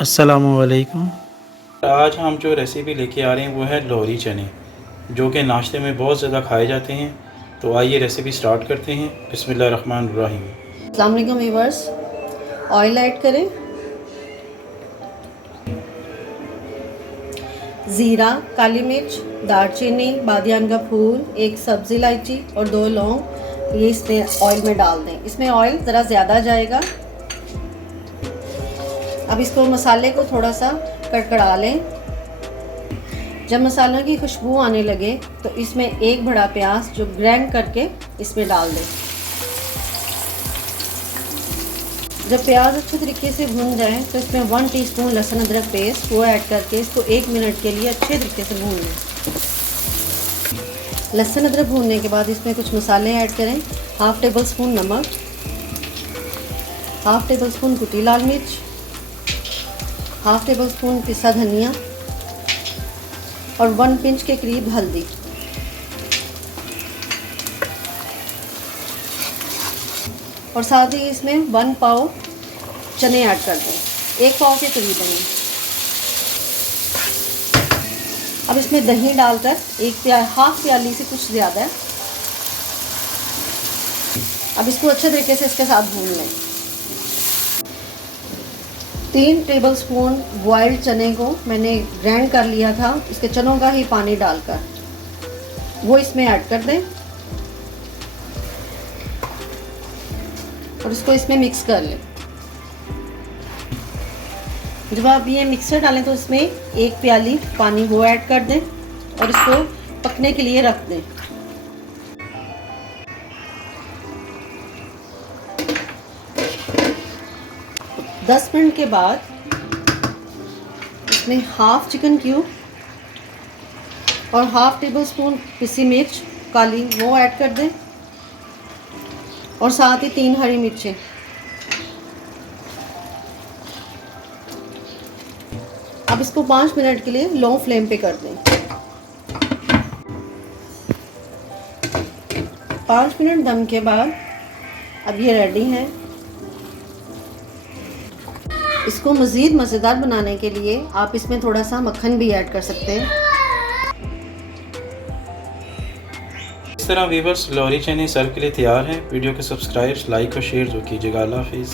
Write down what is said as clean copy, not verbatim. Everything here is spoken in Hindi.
अस्सलामुअलैकुम। आज हम जो रेसिपी लेके आ रहे हैं वो है लोहरी चने, जो कि नाश्ते में बहुत ज़्यादा खाए जाते हैं। तो आइए रेसिपी स्टार्ट करते हैं। बिस्मिल्लाहिर्रहमानिर्रहीम। अस्सलाम वालेकुम व्यूअर्स। ऑयल ऐड करें, ज़ीरा, काली मिर्च, दालचीनी, बादियान का फूल, एक सब्ज़ी इलायची और 2 लौंग, ये इसमें ऑयल में डाल दें। इसमें ऑयल ज़रा ज़्यादा जाएगा। अब इसको मसाले को थोड़ा सा कड़कड़ा लें। जब मसालों की खुशबू आने लगे तो इसमें एक बड़ा प्याज जो ग्राइंड करके इसमें डाल दें। जब प्याज अच्छे तरीके से भून जाए तो इसमें 1 टीस्पून लहसुन अदरक पेस्ट वो ऐड करके इसको 1 मिनट के लिए अच्छे तरीके से भून लें। लहसुन अदरक भूनने के बाद इसमें कुछ मसाले ऐड करें। 1/2 टेबल स्पून नमक, 1/2 टेबल स्पून कुटी लाल मिर्च, 1/2 टेबल स्पून पिसा धनिया और 1 पिंच के करीब हल्दी। और साथ ही इसमें 1 पाव चने ऐड कर दें, 1 पाव के करीब हैं। अब इसमें दही डालकर हाफ प्याली से कुछ ज़्यादा है। अब इसको अच्छे तरीके से इसके साथ भून लें। 3 टेबल स्पून बॉइल्ड चने को मैंने ग्राइंड कर लिया था, इसके चनों का ही पानी डालकर वो इसमें ऐड कर दें और इसको इसमें मिक्स कर लें। जब आप ये मिक्सर डालें तो इसमें 1 प्याली पानी वो ऐड कर दें और इसको पकने के लिए रख दें। दस मिनट के बाद इसमें हाफ चिकन क्यूब और 1/2 टेबल स्पून पिसी मिर्च काली वो ऐड कर दें और साथ ही 3 हरी मिर्चें। अब इसको 5 मिनट के लिए लो फ्लेम पे कर दें। 5 मिनट दम के बाद अब ये रेडी है। इसको मज़ीद मज़ेदार बनाने के लिए आप इसमें थोड़ा सा मक्खन भी ऐड कर सकते हैं। इस तरह वीवर्स लोहरी चने सर्व के लिए तैयार हैं। वीडियो को सब्सक्राइब, लाइक और शेयर जो कीजिएगा। अल्लाह हाफिज़।